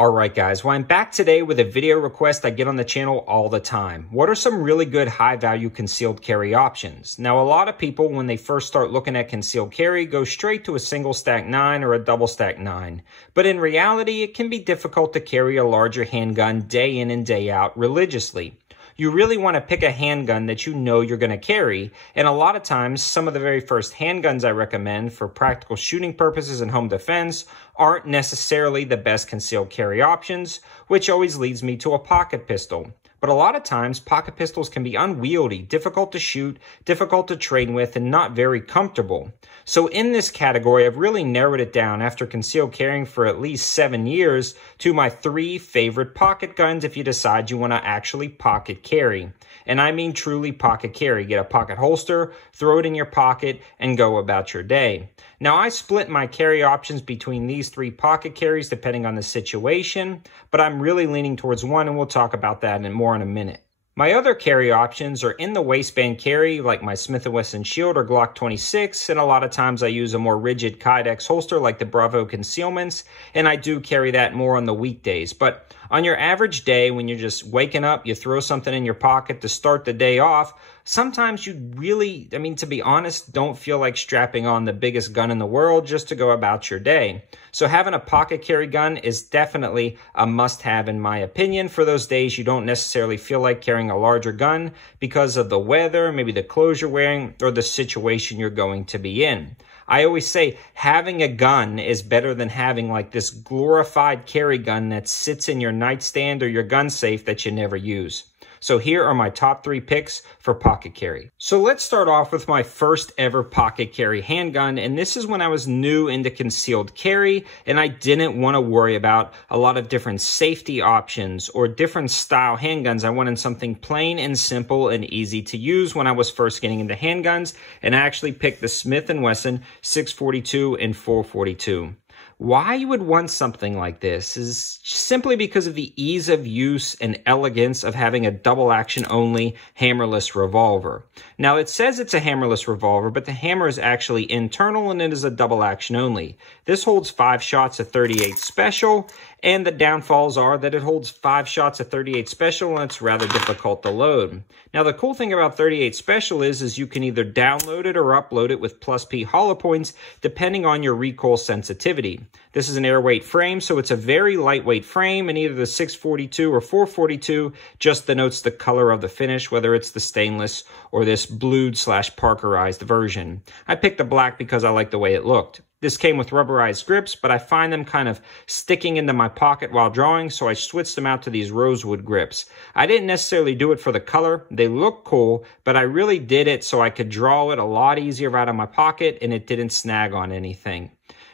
Alright guys, well I'm back today with a video request I get on the channel all the time. What are some really good high value concealed carry options? Now a lot of people when they first start looking at concealed carry go straight to a single stack 9 or a double stack 9. But in reality it can be difficult to carry a larger handgun day in and day out religiously. You really want to pick a handgun that you know you're going to carry, and a lot of times some of the very first handguns I recommend for practical shooting purposes and home defense aren't necessarily the best concealed carry options, which always leads me to a pocket pistol. But a lot of times, pocket pistols can be unwieldy, difficult to shoot, difficult to train with, and not very comfortable. So in this category, I've really narrowed it down after concealed carrying for at least 7 years to my 3 favorite pocket guns if you decide you want to actually pocket carry. And I mean truly pocket carry. Get a pocket holster, throw it in your pocket, and go about your day. Now, I split my carry options between these 3 pocket carries depending on the situation, but I'm really leaning towards one, and we'll talk about that more in a minute. My other carry options are in the waistband carry, like my Smith & Wesson Shield or Glock 26, and a lot of times I use a more rigid Kydex holster like the Bravo Concealments, and I do carry that more on the weekdays. But on your average day, when you're just waking up, you throw something in your pocket to start the day off, sometimes you really, to be honest, don't feel like strapping on the biggest gun in the world just to go about your day. So having a pocket carry gun is definitely a must-have in my opinion for those days you don't necessarily feel like carrying a larger gun because of the weather, maybe the clothes you're wearing, or the situation you're going to be in. I always say having a gun is better than having like this glorified carry gun that sits in your nightstand or your gun safe that you never use. So here are my top 3 picks for pocket carry. So let's start off with my first ever pocket carry handgun, and this is when I was new into concealed carry and I didn't want to worry about a lot of different safety options or different style handguns. I wanted something plain and simple and easy to use when I was first getting into handguns, and I actually picked the Smith & Wesson 642 and 442. Why you would want something like this is simply because of the ease of use and elegance of having a double action only hammerless revolver. Now it says it's a hammerless revolver, but the hammer is actually internal and it is a double action only. This holds 5 shots of 38 special, and the downfalls are that it holds 5 shots of 38 special and it's rather difficult to load. Now the cool thing about 38 special is you can either download it or upload it with +P hollow points depending on your recoil sensitivity. This is an airweight frame, so it's a very lightweight frame, and either the 642 or 442 just denotes the color of the finish, whether it's the stainless or this blued/parkerized version. I picked the black because I like the way it looked. This came with rubberized grips, but I find them kind of sticking into my pocket while drawing, so I switched them out to these rosewood grips. I didn't necessarily do it for the color. They look cool, but I really did it so I could draw it a lot easier out of my pocket and it didn't snag on anything.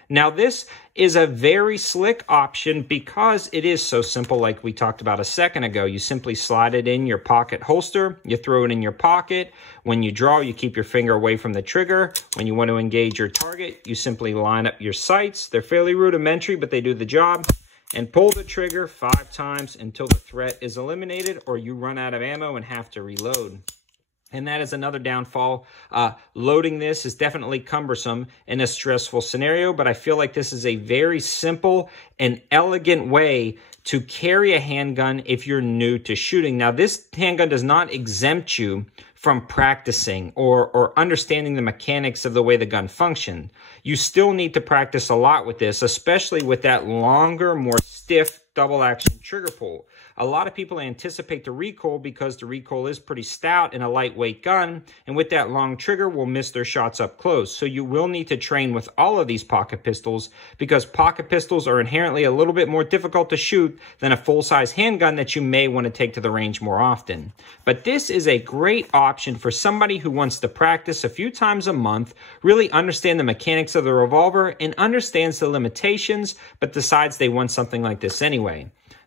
Now this is a very slick option because it is so simple like we talked about a second ago. You simply slide it in your pocket holster, you throw it in your pocket. When you draw, you keep your finger away from the trigger. When you want to engage your target, you simply line up your sights. They're fairly rudimentary, but they do the job. And pull the trigger 5 times until the threat is eliminated or you run out of ammo and have to reload. And that is another downfall. Loading this is definitely cumbersome in a stressful scenario, but I feel like this is a very simple and elegant way to carry a handgun if you're new to shooting. Now, this handgun does not exempt you from practicing or understanding the mechanics of the way the gun functions. You still need to practice a lot with this, especially with that longer, more stiff double action trigger pull. A lot of people anticipate the recoil because the recoil is pretty stout in a lightweight gun, and with that long trigger will miss their shots up close. So you will need to train with all of these pocket pistols because pocket pistols are inherently a little bit more difficult to shoot than a full-size handgun that you may want to take to the range more often. But this is a great option for somebody who wants to practice a few times a month, really understand the mechanics of the revolver, and understands the limitations, but decides they want something like this anyway.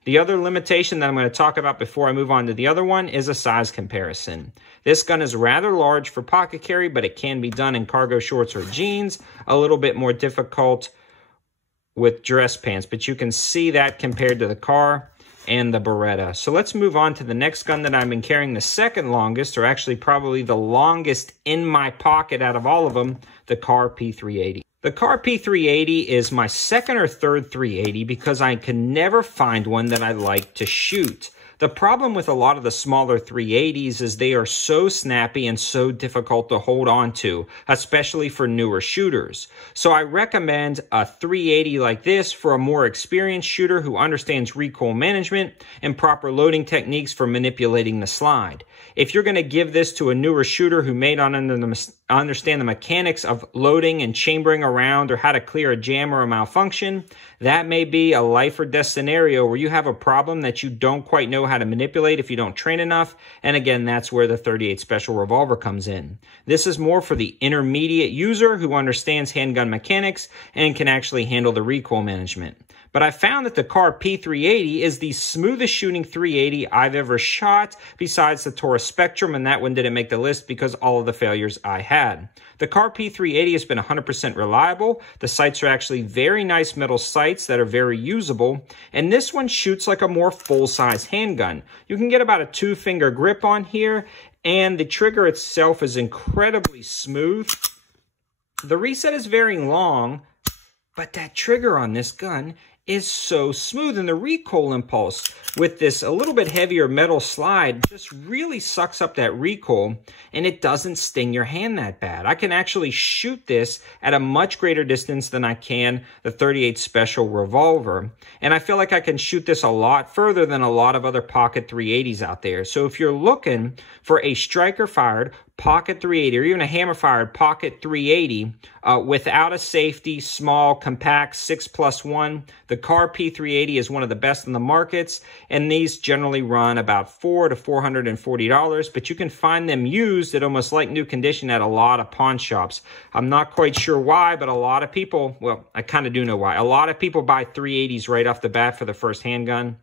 The other limitation that I'm going to talk about before I move on to the other one is a size comparison. This gun is rather large for pocket carry, but it can be done in cargo shorts or jeans, a little bit more difficult with dress pants, but you can see that compared to the KAHR and the Beretta. So let's move on to the next gun that I've been carrying the second longest, or actually probably the longest in my pocket out of all of them, the KAHR P38. The Carpi 380 is my second or third 380 because I can never find one that I like to shoot. The problem with a lot of the smaller 380s is they are so snappy and so difficult to hold on to, especially for newer shooters. So I recommend a 380 like this for a more experienced shooter who understands recoil management and proper loading techniques for manipulating the slide. If you're going to give this to a newer shooter who may not understand the mechanics of loading and chambering around or how to clear a jam or a malfunction, that may be a life or death scenario where you have a problem that you don't quite know how to manipulate if you don't train enough. And again, that's where the 38 Special Revolver comes in. This is more for the intermediate user who understands handgun mechanics and can actually handle the recoil management. But I found that the Carpi 380 is the smoothest shooting 380 I've ever shot besides the Taurus Spectrum, and that one didn't make the list because all of the failures I had. The Carpi 380 has been 100% reliable. The sights are actually very nice metal sights that are very usable, and this one shoots like a more full-size handgun. You can get about a 2-finger grip on here, and the trigger itself is incredibly smooth. The reset is very long, but that trigger on this gun is so smooth, and the recoil impulse with this a little bit heavier metal slide just really sucks up that recoil, and it doesn't sting your hand that bad. I can actually shoot this at a much greater distance than I can the 38 Special Revolver, and I feel like I can shoot this a lot further than a lot of other pocket 380s out there. So if you're looking for a striker fired pocket 380 or even a hammer fired pocket 380 without a safety, small, compact 6+1, the Carpi 380 is one of the best in the markets, and these generally run about $400 to $440, but you can find them used at almost like new condition at a lot of pawn shops. I'm not quite sure why, but a lot of people, well, I kind of do know why. A lot of people buy 380s right off the bat for the first handgun.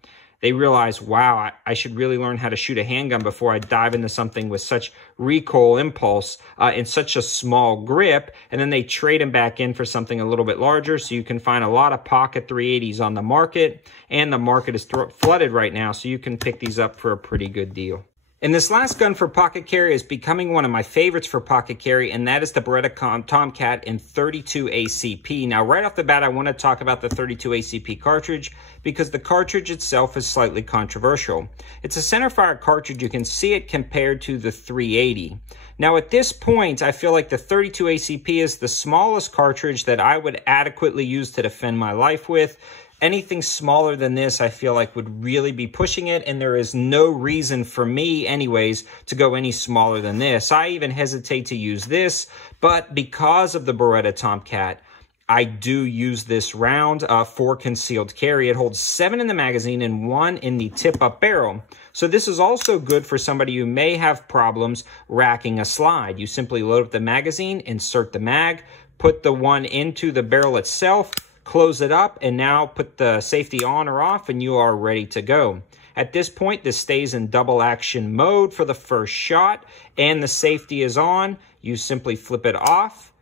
They realize, wow, I should really learn how to shoot a handgun before I dive into something with such recoil impulse and such a small grip. And then they trade them back in for something a little bit larger. So you can find a lot of pocket 380s on the market. And the market is flooded right now, so you can pick these up for a pretty good deal. And this last gun for pocket carry is becoming one of my favorites for pocket carry, and that is the Beretta Con Tomcat in 32 ACP. Now, right off the bat, I want to talk about the 32 ACP cartridge because the cartridge itself is slightly controversial. It's a centerfire cartridge. You can see it compared to the 380. Now, at this point, I feel like the 32 ACP is the smallest cartridge that I would adequately use to defend my life with. Anything smaller than this, I feel like, would really be pushing it, and there is no reason for me, anyways, to go any smaller than this. I even hesitate to use this, but because of the Beretta Tomcat, I do use this round for concealed carry. It holds 7 in the magazine and 1 in the tip-up barrel. So this is also good for somebody who may have problems racking a slide. You simply load up the magazine, insert the mag, put the one into the barrel itself, close it up, and now put the safety on or off, and you are ready to go. At this point, this stays in double action mode for the first shot, and the safety is on. You simply flip it off.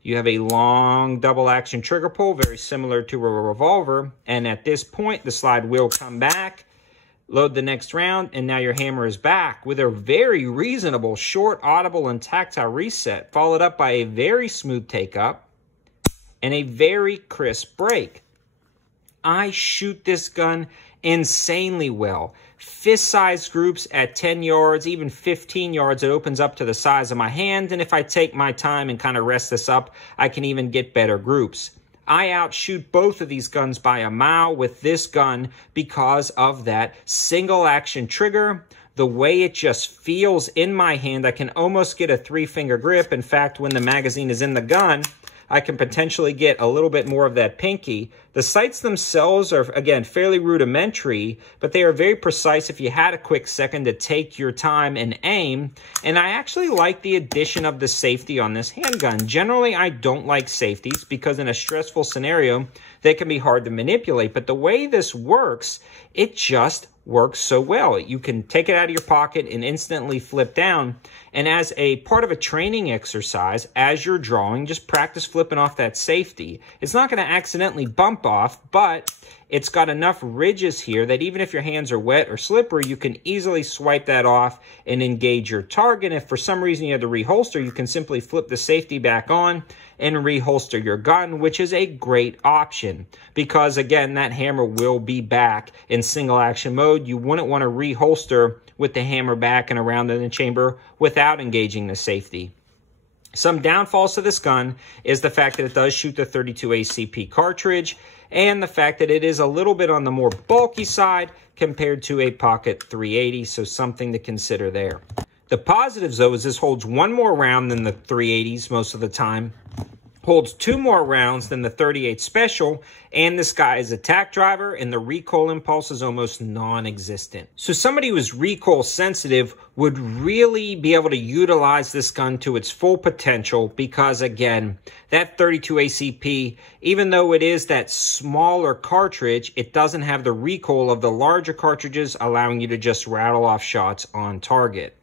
You have a long double action trigger pull, very similar to a revolver, and at this point, the slide will come back. Load the next round, and now your hammer is back with a very reasonable, short, audible, and tactile reset, followed up by a very smooth take-up and a very crisp break. I shoot this gun insanely well. Fist-sized groups at 10 yards, even 15 yards, it opens up to the size of my hand, and if I take my time and kind of rest this up, I can even get better groups. I outshoot both of these guns by a mile with this gun because of that single action trigger. The way it just feels in my hand, I can almost get a 3-finger grip. In fact, when the magazine is in the gun, I can potentially get a little bit more of that pinky. The sights themselves are, again, fairly rudimentary, but they are very precise if you had a quick second to take your time and aim. And I actually like the addition of the safety on this handgun. Generally, I don't like safeties because in a stressful scenario, they can be hard to manipulate. But the way this works, it just works so well. You can take it out of your pocket and instantly flip down. And as a part of a training exercise, as you're drawing, just practice flipping off that safety. It's not going to accidentally bump off, but it's got enough ridges here that even if your hands are wet or slippery, you can easily swipe that off and engage your target. If for some reason you had to reholster, you can simply flip the safety back on and reholster your gun, which is a great option because, again, that hammer will be back in single action mode. You wouldn't want to reholster with the hammer back and around in the chamber without engaging the safety. Some downfalls to this gun is the fact that it does shoot the 32 Acp cartridge and the fact that it is a little bit on the more bulky side compared to a pocket 380, so something to consider there. The positives, though, is this holds one more round than the 380s most of the time, holds 2 more rounds than the 38 Special, and this guy is a tack driver, and the recoil impulse is almost non-existent. So somebody who is recoil sensitive would really be able to utilize this gun to its full potential because, again, that 32 Acp, even though it is that smaller cartridge, it doesn't have the recoil of the larger cartridges, allowing you to just rattle off shots on target.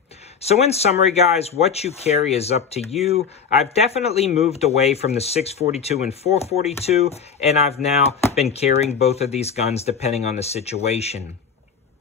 So in summary, guys, what you carry is up to you. I've definitely moved away from the 642 and 442, and I've now been carrying both of these guns depending on the situation.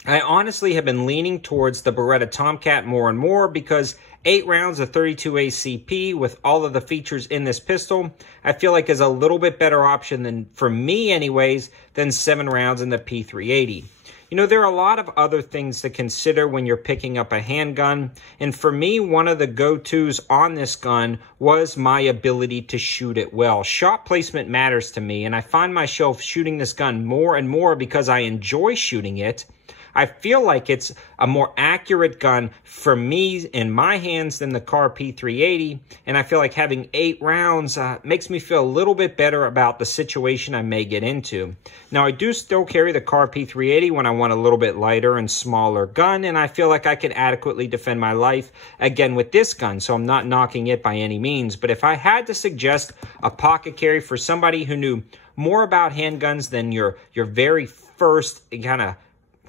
I honestly have been leaning towards the Beretta Tomcat more and more because 8 rounds of 32 Acp with all of the features in this pistol, I feel like is a little bit better option than, for me anyways, than 7 rounds in the P38 Ii. You know, there are a lot of other things to consider when you're picking up a handgun, and for me, one of the go-tos on this gun was my ability to shoot it well. Shot placement matters to me, and I find myself shooting this gun more and more because I enjoy shooting it. I feel like it's a more accurate gun for me in my hands than the Carpi 380, and I feel like having 8 rounds makes me feel a little bit better about the situation I may get into. Now, I do still carry the Carpi 380 when I want a little bit lighter and smaller gun, and I feel like I can adequately defend my life, again, with this gun, so I'm not knocking it by any means. But if I had to suggest a pocket carry for somebody who knew more about handguns than your very first kind of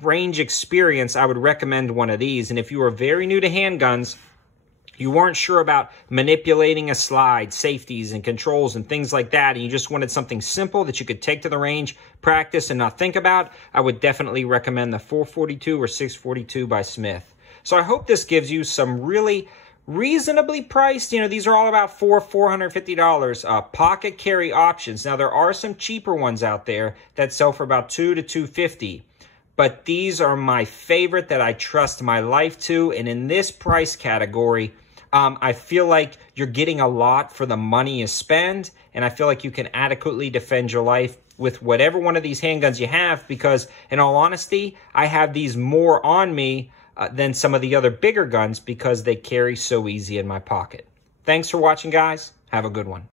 range experience, I would recommend one of these. And if you are very new to handguns, you weren't sure about manipulating a slide, safeties and controls and things like that, and you just wanted something simple that you could take to the range, practice, and not think about, I would definitely recommend the 442 or 642 by Smith. So I hope this gives you some really reasonably priced, these are all about $450 pocket carry options. Now, there are some cheaper ones out there that sell for about $200 to $250. But these are my favorite that I trust my life to. And in this price category, I feel like you're getting a lot for the money you spend. And I feel like you can adequately defend your life with whatever one of these handguns you have. Because in all honesty, I have these more on me than some of the other bigger guns because they carry so easy in my pocket. Thanks for watching, guys. Have a good one.